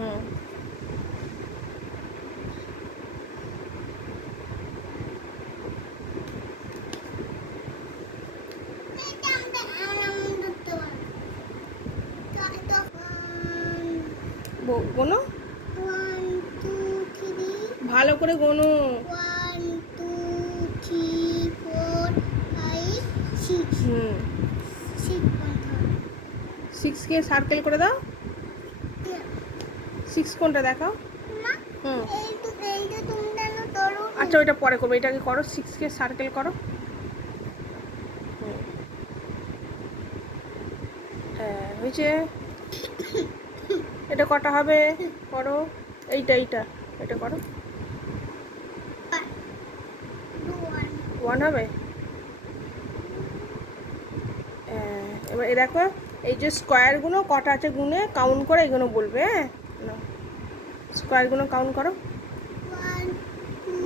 হুম গোনো, ভালো করে গোনো। 1 2 3 4 5 6 হুম 6 6কে সার্কেল করে দাও। 6 কোনটা দেখাও। মা হুম এইটা তুমি জানো ধরো। আচ্ছা ওইটা পরে করবো, এটাকে করো। 6কে সার্কেল করো। হুম হ্যাঁ হয়েছে। এটা কটা হবে করো। এইটা এটা করো। 1 হবে। এবার এ দেখো, এই যে স্কোয়ারগুলো কটা আছে গুনে কাউন্ট করে এইগুলো বলবে। হ্যাঁ না, স্কোয়ারগুলো কাউন্ট করো। 1 2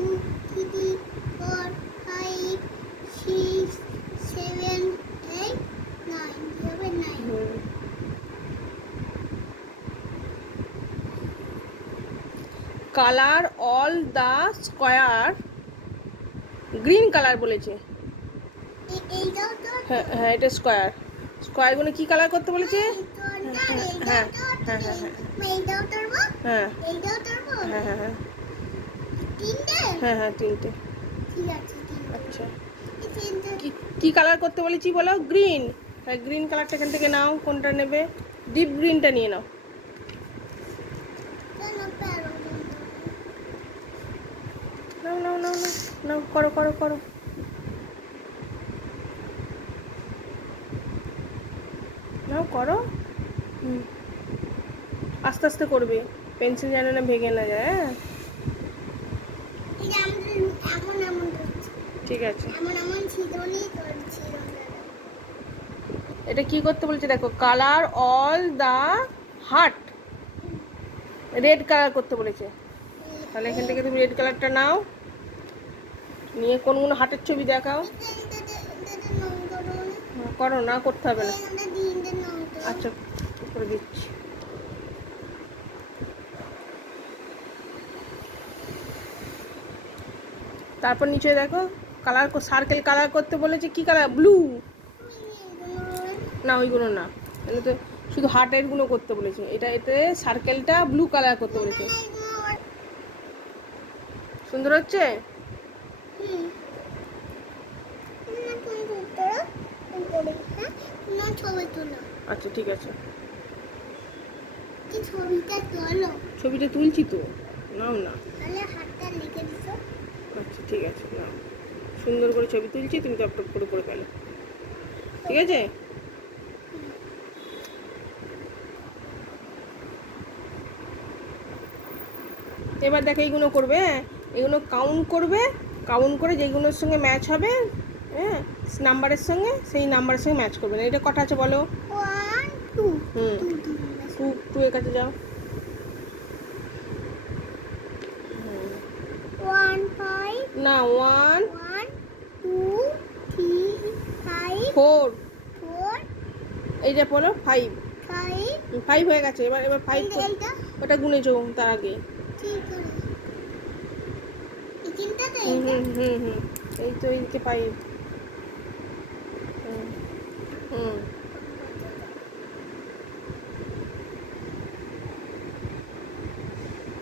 3 4 5 6 7 8 9 হবে 9 hmm colour all the square green colour বলেছে। এইটাও তো হ্যাঁ হ্যাঁ এটা স্কোয়ার। স্কোয়ারগুলো কি কালার করতে বলেছে? হ্যাঁ হ্যাঁ হ্যাঁ হ্যাঁ হ্যাঁ এইটাও ধরবো হ্যাঁ এইটাও ধরবো হ্যাঁ হ্যাঁ হ্যাঁ তিনটে হ্যাঁ হ্যাঁ তিনটে। ঠিক আছে তিনটে আচ্ছা এই তিনটে কি কি কালার করতে বলেছি বলো? গ্রিন। হ্যাঁ গ্রিন কালারটা এখান থেকে নাও। কোনটা নেবে? ডিপ গ্রিনটা নিয়ে নাও। কেন প্যারো নাও নাও নাও নাও নাও করো করো করো। নাও করো। হুম আস্তে আস্তে করবে, পেন্সিল যেন না ভেঙে না যায়। হ্যাঁ এই যে আমাদের এমন এমন করছে ঠিক আছে। এমন এমন ছিদ্রই করছি এটা কি করতে বলছে দেখো, colour all the heart. Red colour করতে বলেছে। তাহলে এখান থেকে তুমি রেড কালারটা নাও, নিয়ে কোনগুলো হার্টের ছবি দেখাও। করো, না করতে হবে না। আচ্ছা করে দিচ্ছি। তারপর নিচে দেখো কালার, সার্কেল কালার করতে বলেছে। কি কালার? ব্লু। না ওইগুলো না, এগুলো তো শুধু হার্টের গুলো করতে বলেছে। এতে সার্কেলটা ব্লু কালার করতে বলেছে। সুন্দর হচ্ছে। আচ্ছা ঠিক আছে, ছবিটা তুলছি তো, নাও না। আচ্ছা ঠিক আছে নাও, সুন্দর করে ছবি তুলছি, তুমি টপ টপ করে ফেলো। ঠিক আছে। এবার দেখো এইগুলো করবে। হ্যাঁ এগুলো কাউন্ট করবে, কাউন্ট করে যেগুলোর সঙ্গে ম্যাচ হবে, হ্যাঁ নাম্বারের সঙ্গে, সেই নাম্বারের সঙ্গে ম্যাচ করবে না। এটা কটা আছে বলো? 1 2 হুম 2 2 এর কাছে যাও। 1 5 না 1 1 2 3 5 4 4 এইটা বলো 5 5 5 হয়ে গেছে। এবার এবার 5 এইটা ওটা গুনেছো তার আগে। ঠিক করে এই তিনটাতে হুম হুম হুম হুম এই তো এইদিকে 5। হুম হুম